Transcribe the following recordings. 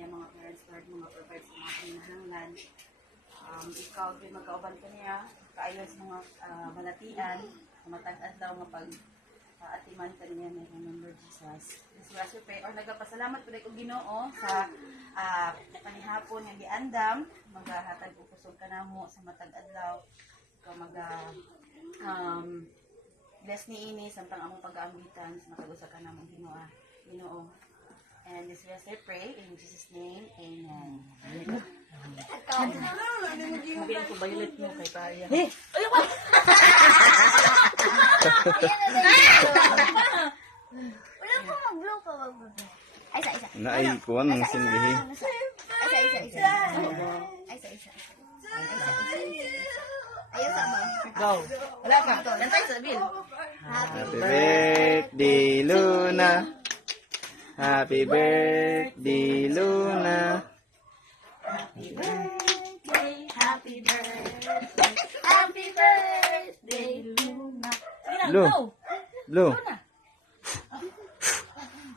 niya mga parents, Lord, mga provide sa mga pinahanglan. Ikaw, din magkauban ka niya, kaayos mga balatian, matag-ad daw nga pag atiman ka niya na ng Lord Jesus. This was your prayer. Or nagpasalamat po rin kong Ginoo sa panihapon nga giandam, maghahatag o kusog ka na mo sa matag-adlaw. Ikaw bless ni ini samtang among pag-aambitan sa matag-usa ka na mong Ginoo. And this was I pray in Jesus' name. Amen. Sabihan ko violet mo kay Paya. Wala po mag-blow pa mag-blow. Ay, isa. Naikuan ng sindihi. Isa. Ayaw sama. Go. Wala ka. Lantay sa bil. Happy birthday, Luna. Happy birthday, Luna. Happy birthday, Luna. Lu. Lu.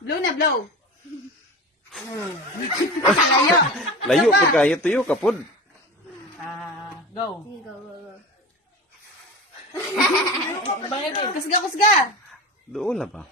Blow na, blow. Layo po kayo tuyo kapod. Go. Sige, go. Bayad din. Kusga. Doon na ba?